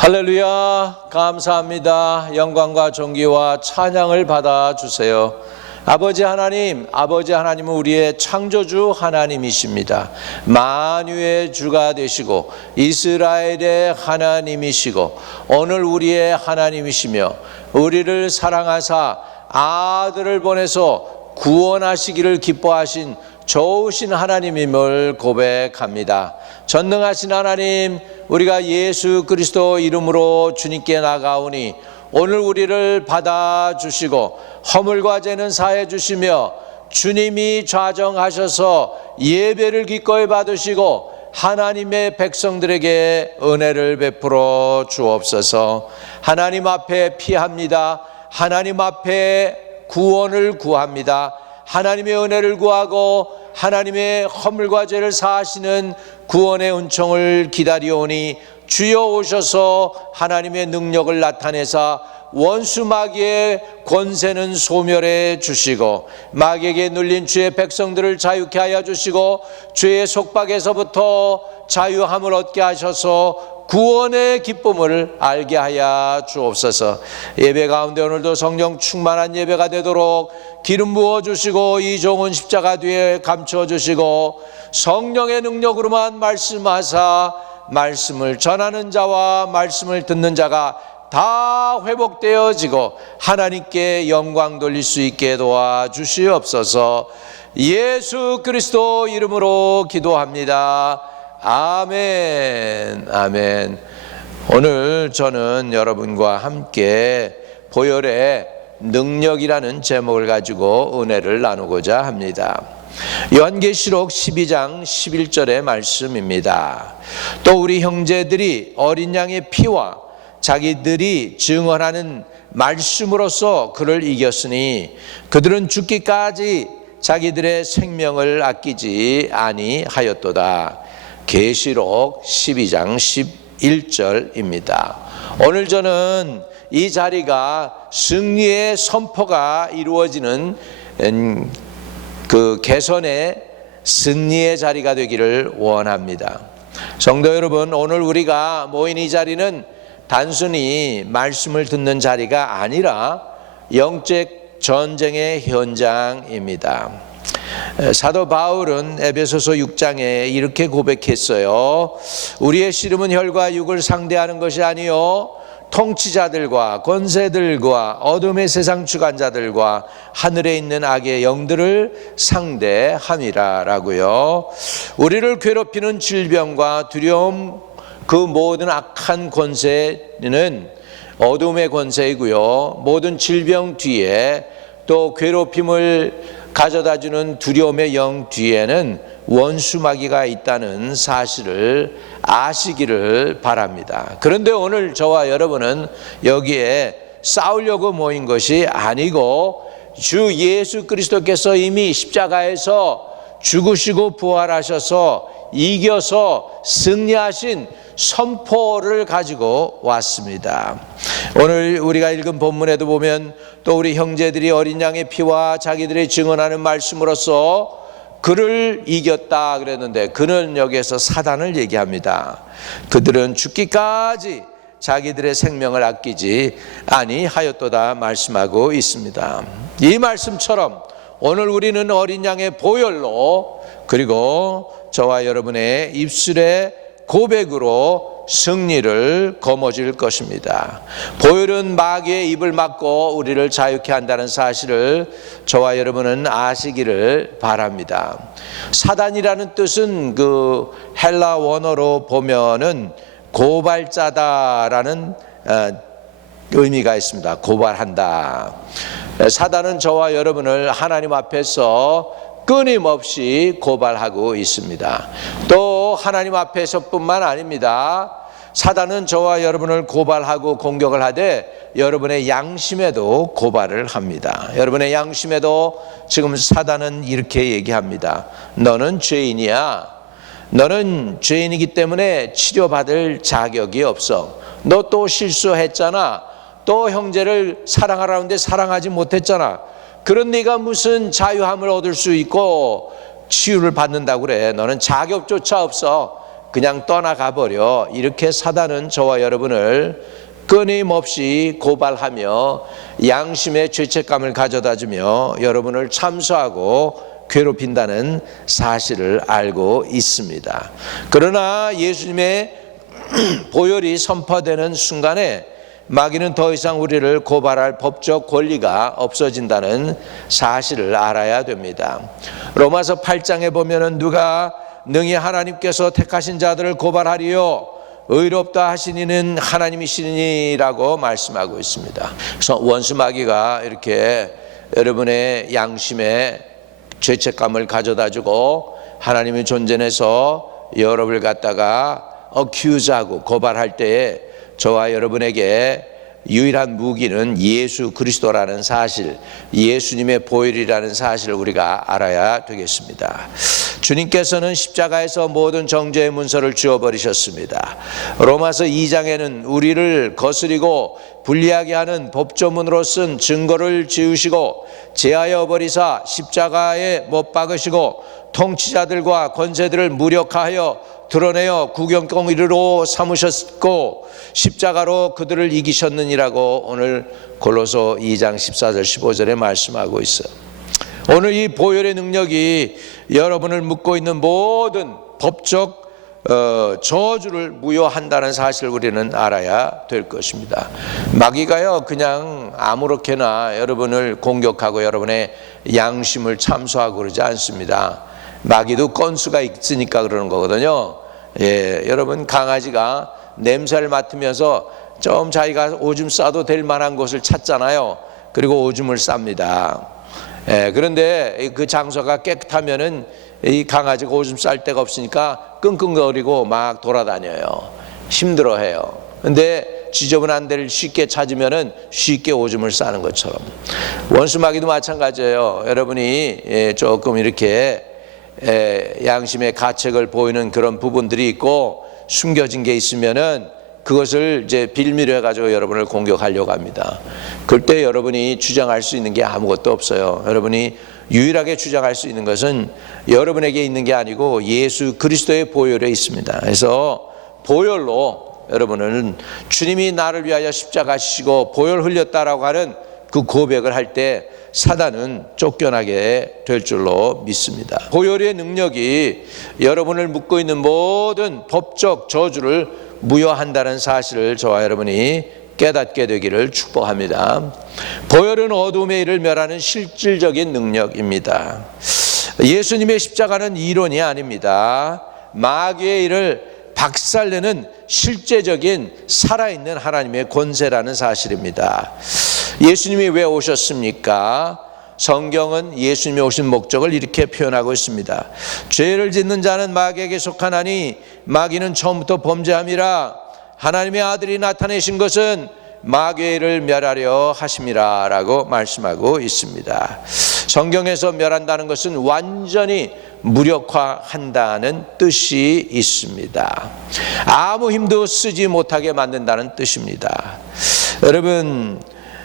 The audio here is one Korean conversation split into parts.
할렐루야 감사합니다. 영광과 존귀와 찬양을 받아 주세요. 아버지 하나님 아버지 하나님은 우리의 창조주 하나님이십니다. 만유의 주가 되시고 이스라엘의 하나님이시고 오늘 우리의 하나님이시며 우리를 사랑하사 아들을 보내서 구원하시기를 기뻐하신 좋으신 하나님임을 고백합니다. 전능하신 하나님, 우리가 예수 그리스도 이름으로 주님께 나가오니 오늘 우리를 받아주시고 허물과 죄는 사해 주시며 주님이 좌정하셔서 예배를 기꺼이 받으시고 하나님의 백성들에게 은혜를 베풀어 주옵소서 하나님 앞에 피합니다. 하나님 앞에 구원을 구합니다. 하나님의 은혜를 구하고 하나님의 허물과 죄를 사하시는 구원의 은총을 기다리오니 주여 오셔서 하나님의 능력을 나타내사 원수 마귀의 권세는 소멸해 주시고 마귀에게 눌린 주의 백성들을 자유케 하여 주시고 죄의 속박에서부터 자유함을 얻게 하셔서 구원의 기쁨을 알게 하여 주옵소서. 예배 가운데 오늘도 성령 충만한 예배가 되도록 기름 부어 주시고 이 종은 십자가 뒤에 감춰 주시고 성령의 능력으로만 말씀하사 말씀을 전하는 자와 말씀을 듣는 자가 다 회복되어지고 하나님께 영광 돌릴 수 있게 도와 주시옵소서. 예수 그리스도 이름으로 기도합니다. 아멘. 아멘. 오늘 저는 여러분과 함께 보혈의 능력이라는 제목을 가지고 은혜를 나누고자 합니다. 요한계시록 12장 11절의 말씀입니다. 또 우리 형제들이 어린 양의 피와 자기들이 증언하는 말씀으로서 그를 이겼으니 그들은 죽기까지 자기들의 생명을 아끼지 아니하였도다. 계시록 12장 11절입니다. 오늘 저는 이 자리가 승리의 선포가 이루어지는 음, 그 개선의 승리의 자리가 되기를 원합니다. 성도 여러분, 오늘 우리가 모인 이 자리는 단순히 말씀을 듣는 자리가 아니라 영적 전쟁의 현장입니다. 사도 바울은 에베소서 6장에 이렇게 고백했어요. 우리의 씨름은 혈과 육을 상대하는 것이 아니요 통치자들과 권세들과 어둠의 세상 주관자들과 하늘에 있는 악의 영들을 상대함이라라고요. 우리를 괴롭히는 질병과 두려움 그 모든 악한 권세는 어둠의 권세이고요. 모든 질병 뒤에 또 괴롭힘을 가져다 주는 두려움의 영 뒤에는 원수 마귀가 있다는 사실을 아시기를 바랍니다. 그런데 오늘 저와 여러분은 여기에 싸우려고 모인 것이 아니고 주 예수 그리스도께서 이미 십자가에서 죽으시고 부활하셔서 이겨서 승리하신 선포를 가지고 왔습니다. 오늘 우리가 읽은 본문에도 보면 또 우리 형제들이 어린 양의 피와 자기들의 증언하는 말씀으로써 그를 이겼다 그랬는데 그는 여기에서 사단을 얘기합니다. 그들은 죽기까지 자기들의 생명을 아끼지 아니하였도다 말씀하고 있습니다. 이 말씀처럼 오늘 우리는 어린 양의 보혈로 그리고 저와 여러분의 입술의 고백으로 승리를 거머쥘 것입니다. 보혈은 마귀의 입을 막고 우리를 자유케 한다는 사실을 저와 여러분은 아시기를 바랍니다. 사단이라는 뜻은 그 헬라 원어로 보면은 고발자다라는 어, 의미가 있습니다. 고발한다. 사단은 저와 여러분을 하나님 앞에서 끊임없이 고발하고 있습니다. 또 하나님 앞에서뿐만 아닙니다. 사단은 저와 여러분을 고발하고 공격을 하되 여러분의 양심에도 고발을 합니다. 여러분의 양심에도 지금 사단은 이렇게 얘기합니다. 너는 죄인이야. 너는 죄인이기 때문에 치료받을 자격이 없어. 너 또 실수했잖아. 또 형제를 사랑하라는데 사랑하지 못했잖아. 그런 네가 무슨 자유함을 얻을 수 있고 치유를 받는다고 그래. 너는 자격조차 없어. 그냥 떠나가 버려 이렇게 사단은 저와 여러분을 끊임없이 고발하며 양심의 죄책감을 가져다 주며 여러분을 참소하고 괴롭힌다는 사실을 알고 있습니다. 그러나 예수님의 보혈이 선포되는 순간에 마귀는 더 이상 우리를 고발할 법적 권리가 없어진다는 사실을 알아야 됩니다. 로마서 8장에 보면은 누가 능히 하나님께서 택하신 자들을 고발하리요 의롭다 하시니는 하나님이시니라고 말씀하고 있습니다. 그래서 원수 마귀가 이렇게 여러분의 양심에 죄책감을 가져다 주고 하나님의 존재에서 여러분을 갖다가 어큐즈하고 고발할 때에 저와 여러분에게 유일한 무기는 예수 그리스도라는 사실, 예수님의 보혈이라는 사실을 우리가 알아야 되겠습니다. 주님께서는 십자가에서 모든 정죄의 문서를 지워버리셨습니다. 로마서 2장에는 우리를 거스리고 불리하게 하는 법조문으로 쓴 증거를 지우시고 제하여 버리사 십자가에 못 박으시고 통치자들과 권세들을 무력화하여 드러내어 구경거리로 삼으셨고 십자가로 그들을 이기셨느니라고 오늘 골로서 2장 14절 15절에 말씀하고 있어요. 오늘 이 보혈의 능력이 여러분을 묶고 있는 모든 법적 어, 저주를 무효한다는 사실을 우리는 알아야 될 것입니다. 마귀가요 그냥 아무렇게나 여러분을 공격하고 여러분의 양심을 참소하고 그러지 않습니다. 마귀도 건수가 있으니까 그러는 거거든요. 예, 여러분 강아지가 냄새를 맡으면서 좀 자기가 오줌 싸도 될 만한 곳을 찾잖아요. 그리고 오줌을 쌉니다. 예, 그런데 그 장소가 깨끗하면은 이 강아지가 오줌 쌀 데가 없으니까 끙끙거리고 막 돌아다녀요. 힘들어해요. 근데 지저분한 데를 쉽게 찾으면은 쉽게 오줌을 싸는 것처럼 원수마귀도 마찬가지예요. 여러분이 예, 조금 이렇게 양심의 가책을 보이는 그런 부분들이 있고 숨겨진 게 있으면은 그것을 이제 빌미로 해가지고 여러분을 공격하려고 합니다. 그때 여러분이 주장할 수 있는 게 아무것도 없어요. 여러분이 유일하게 주장할 수 있는 것은 여러분에게 있는 게 아니고 예수 그리스도의 보혈에 있습니다. 그래서 보혈로 여러분은 주님이 나를 위하여 십자가 시고 보혈 흘렸다라고 하는 그 고백을 할 때 사단은 쫓겨나게 될 줄로 믿습니다. 보혈의 능력이 여러분을 묶고 있는 모든 법적 저주를 무효한다는 사실을 저와 여러분이 깨닫게 되기를 축복합니다. 보혈은 어둠의 일을 멸하는 실질적인 능력입니다. 예수님의 십자가는 이론이 아닙니다. 마귀의 일을 박살내는 실제적인 살아있는 하나님의 권세라는 사실입니다. 예수님이 왜 오셨습니까? 성경은 예수님이 오신 목적을 이렇게 표현하고 있습니다. 죄를 짓는 자는 마귀에게 속하나니 마귀는 처음부터 범죄함이라 하나님의 아들이 나타내신 것은 마귀를 멸하려 하심이라라고 말씀하고 있습니다. 성경에서 멸한다는 것은 완전히 무력화한다는 뜻이 있습니다. 아무 힘도 쓰지 못하게 만든다는 뜻입니다. 여러분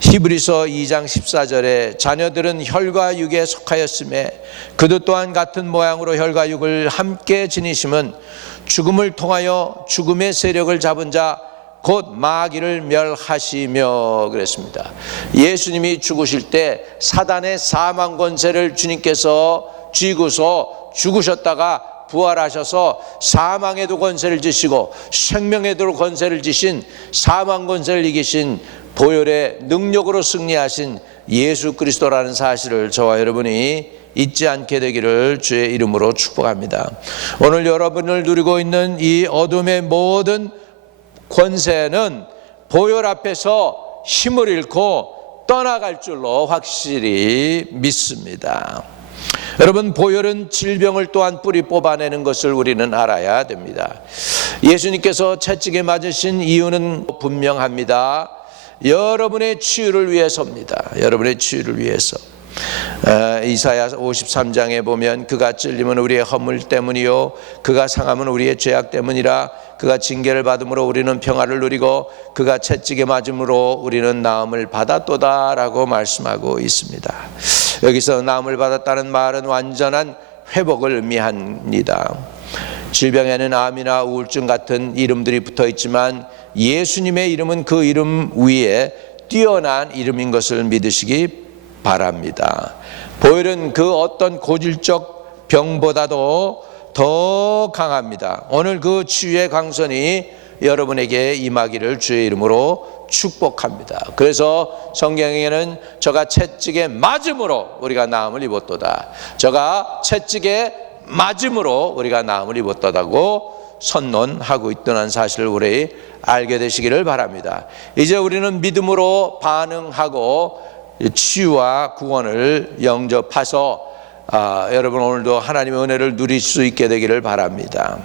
히브리서 2장 14절에 자녀들은 혈과 육에 속하였음에 그도 또한 같은 모양으로 혈과 육을 함께 지니심은 죽음을 통하여 죽음의 세력을 잡은 자 곧 마귀를 멸하시며 그랬습니다. 예수님이 죽으실 때 사단의 사망 권세를 주님께서 쥐고서 죽으셨다가 부활하셔서 사망에도 권세를 지시고 생명에도 권세를 지신 사망 권세를 이기신 보혈의 능력으로 승리하신 예수 그리스도라는 사실을 저와 여러분이 잊지 않게 되기를 주의 이름으로 축복합니다. 오늘 여러분을 누리고 있는 이 어둠의 모든 권세는 보혈 앞에서 힘을 잃고 떠나갈 줄로 확실히 믿습니다. 여러분 보혈은 질병을 또한 뿌리 뽑아내는 것을 우리는 알아야 됩니다. 예수님께서 채찍에 맞으신 이유는 분명합니다. 여러분의 치유를 위해서입니다. 여러분의 치유를 위해서. 이사야 53장에 보면 그가 찔림은 우리의 허물 때문이요 그가 상함은 우리의 죄악 때문이라 그가 징계를 받음으로 우리는 평화를 누리고 그가 채찍에 맞음으로 우리는 나음을 받았도다라고 말씀하고 있습니다. 여기서 나음을 받았다는 말은 완전한 회복을 의미합니다. 질병에는 암이나 우울증 같은 이름들이 붙어 있지만 예수님의 이름은 그 이름 위에 뛰어난 이름인 것을 믿으시기 바랍니다. 보혈은 그 어떤 고질적 병보다도 더 강합니다. 오늘 그 치유의 강선이 여러분에게 임하기를 주의 이름으로 축복합니다. 그래서 성경에는 저가 채찍에 맞음으로 우리가 나음을 입었도다. 저가 채찍에 맞음으로 우리가 나음을 입었다고 선언하고 있다는 사실을 우리 알게 되시기를 바랍니다. 이제 우리는 믿음으로 반응하고 치유와 구원을 영접해서 아, 여러분 오늘도 하나님의 은혜를 누릴 수 있게 되기를 바랍니다.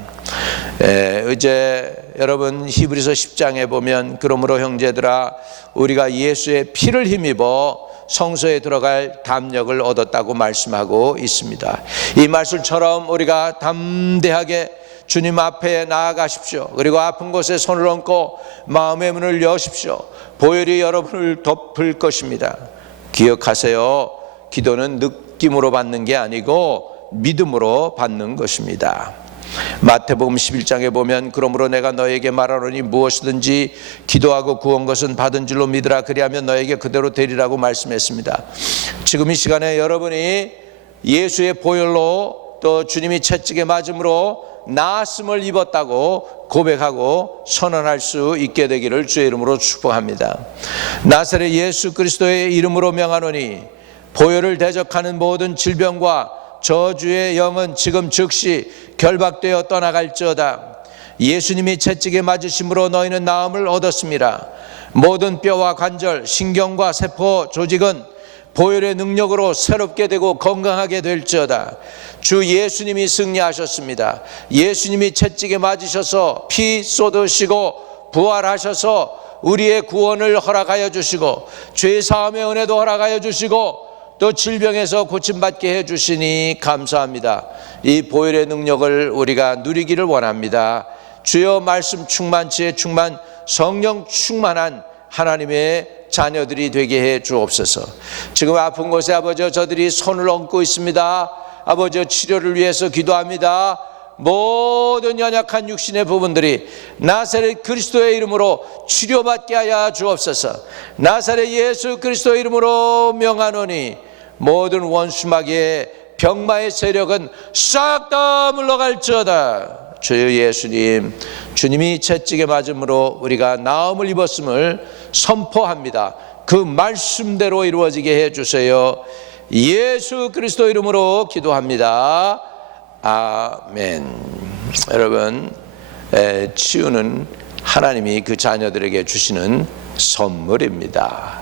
에, 이제 여러분 히브리서 10장에 보면 그러므로 형제들아 우리가 예수의 피를 힘입어 성소에 들어갈 담력을 얻었다고 말씀하고 있습니다. 이 말씀처럼 우리가 담대하게 주님 앞에 나아가십시오. 그리고 아픈 곳에 손을 얹고 마음의 문을 여십시오. 보혈이 여러분을 덮을 것입니다. 기억하세요. 기도는 느낌으로 받는 게 아니고 믿음으로 받는 것입니다. 마태복음 11장에 보면 그러므로 내가 너에게 말하노니 무엇이든지 기도하고 구한 것은 받은 줄로 믿으라 그리하면 너에게 그대로 되리라고 말씀했습니다. 지금 이 시간에 여러분이 예수의 보혈로 또 주님이 채찍에 맞음으로 나았음을 입었다고 고백하고 선언할 수 있게 되기를 주의 이름으로 축복합니다. 나사렛 예수 그리스도의 이름으로 명하노니 보혈을 대적하는 모든 질병과 저주의 영은 지금 즉시 결박되어 떠나갈지어다. 예수님이 채찍에 맞으심으로 너희는 나음을 얻었습니다. 모든 뼈와 관절, 신경과 세포, 조직은 보혈의 능력으로 새롭게 되고 건강하게 될지어다. 주 예수님이 승리하셨습니다. 예수님이 채찍에 맞으셔서 피 쏟으시고 부활하셔서 우리의 구원을 허락하여 주시고 죄 사함의 은혜도 허락하여 주시고 또 질병에서 고침받게 해 주시니 감사합니다. 이 보혈의 능력을 우리가 누리기를 원합니다. 주여 말씀 충만치에 충만 성령 충만한 하나님의 자녀들이 되게 해 주옵소서. 지금 아픈 곳에 아버지 저들이 손을 얹고 있습니다. 아버지 치료를 위해서 기도합니다. 모든 연약한 육신의 부분들이 나사렛 그리스도의 이름으로 치료받게 하여 주옵소서. 나사렛 예수 그리스도의 이름으로 명하노니 모든 원수마귀의 병마의 세력은 싹 다 물러갈지어다. 주여 예수님, 주님이 채찍에 맞음으로 우리가 나음을 입었음을 선포합니다. 그 말씀대로 이루어지게 해 주세요. 예수 그리스도 이름으로 기도합니다. 아멘. 여러분, 에, 치유는 하나님이 그 자녀들에게 주시는 선물입니다.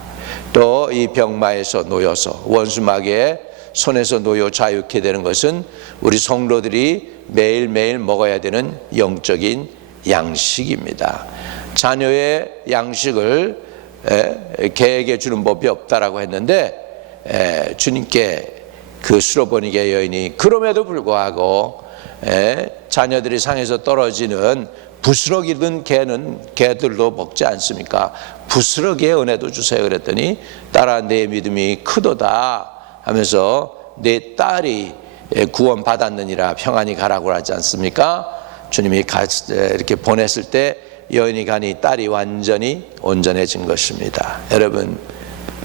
또 이 병마에서 놓여서 원수마귀의 손에서 놓여 자유케 되는 것은 우리 성도들이 매일매일 먹어야 되는 영적인 양식입니다. 자녀의 양식을 에, 개에게 주는 법이 없다라고 했는데 에, 주님께 그 수로보니게 여인이 그럼에도 불구하고 에, 자녀들이 상에서 떨어지는 부스러기든 개는 개들도 먹지 않습니까? 부스러기의 은혜도 주세요 그랬더니 딸아 내 믿음이 크도다 하면서 내 딸이 구원 받았느니라 평안히 가라고 하지 않습니까? 주님이 이렇게 보냈을 때 여인이 가니 딸이 완전히 온전해진 것입니다. 여러분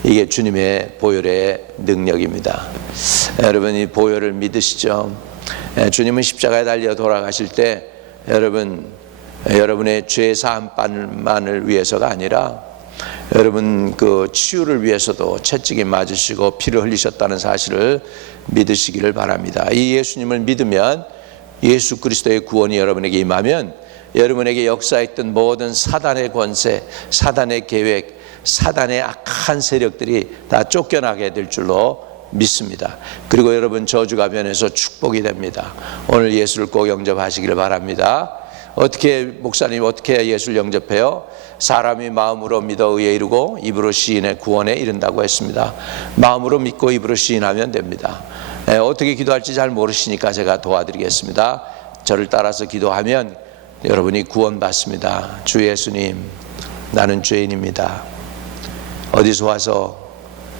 이게 주님의 보혈의 능력입니다. 여러분 이 보혈을 믿으시죠? 주님은 십자가에 달려 돌아가실 때 여러분 여러분의 죄 사함만을 위해서가 아니라 여러분 그 치유를 위해서도 채찍에 맞으시고 피를 흘리셨다는 사실을 믿으시기를 바랍니다. 이 예수님을 믿으면 예수 그리스도의 구원이 여러분에게 임하면 여러분에게 역사했던 모든 사단의 권세, 사단의 계획, 사단의 악한 세력들이 다 쫓겨나게 될 줄로 믿습니다. 그리고 여러분 저주가 변해서 축복이 됩니다. 오늘 예수를 꼭 영접하시기를 바랍니다. 어떻게 목사님 어떻게 예수를 영접해요? 사람이 마음으로 믿어 의에 이르고 입으로 시인해 구원에 이른다고 했습니다. 마음으로 믿고 입으로 시인하면 됩니다. 에, 어떻게 기도할지 잘 모르시니까 제가 도와드리겠습니다. 저를 따라서 기도하면 여러분이 구원받습니다. 주 예수님, 나는 죄인입니다. 어디서 와서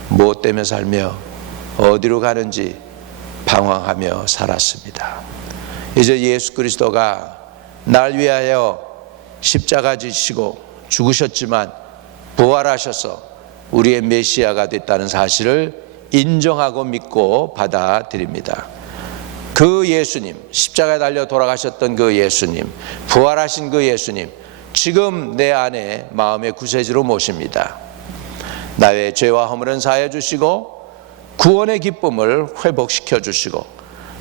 무엇 때문에 살며 어디로 가는지 방황하며 살았습니다. 이제 예수 그리스도가 날 위하여 십자가 지시고 죽으셨지만 부활하셔서 우리의 메시아가 됐다는 사실을 인정하고 믿고 받아들입니다. 그 예수님, 십자가에 달려 돌아가셨던 그 예수님, 부활하신 그 예수님, 지금 내 안에 마음의 구세주로 모십니다. 나의 죄와 허물은 사해 주시고 구원의 기쁨을 회복시켜 주시고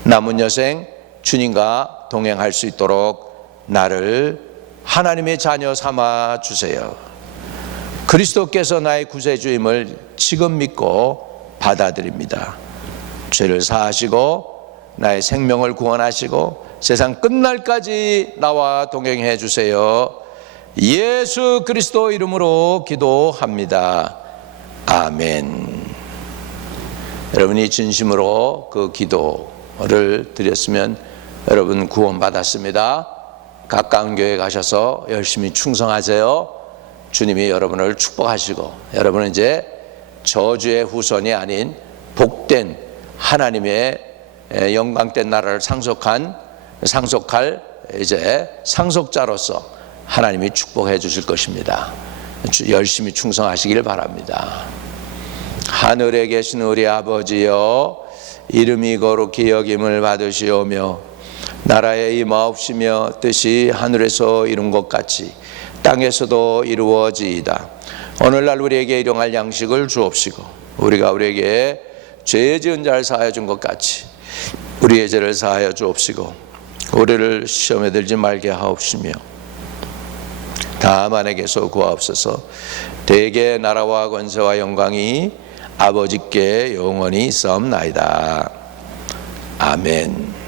남은 여생 주님과 동행할 수 있도록 나를 하나님의 자녀 삼아 주세요. 그리스도께서 나의 구세주임을 지금 믿고 받아들입니다. 죄를 사하시고 나의 생명을 구원하시고 세상 끝날까지 나와 동행해 주세요. 예수 그리스도 이름으로 기도합니다. 아멘. 여러분이 진심으로 그 기도를 드렸으면 여러분 구원받았습니다. 가까운 교회 가셔서 열심히 충성하세요. 주님이 여러분을 축복하시고 여러분은 이제 저주의 후손이 아닌 복된 하나님의 영광된 나라를 상속한 상속할 이제 상속자로서 하나님이 축복해 주실 것입니다. 열심히 충성하시길 바랍니다. 하늘에 계신 우리 아버지여 이름이 거룩히 여김을 받으시오며 나라의 임하옵시며 뜻이 하늘에서 이룬 것 같이 땅에서도 이루어지이다. 오늘날 우리에게 일용할 양식을 주옵시고 우리가 우리에게 죄 지은 자를 사하여 준 것 같이 우리의 죄를 사하여 주옵시고 우리를 시험에 들지 말게 하옵시며 다만에게서 구하옵소서 대개 나라와 권세와 영광이 아버지께 영원히 있사옵나이다. 아멘.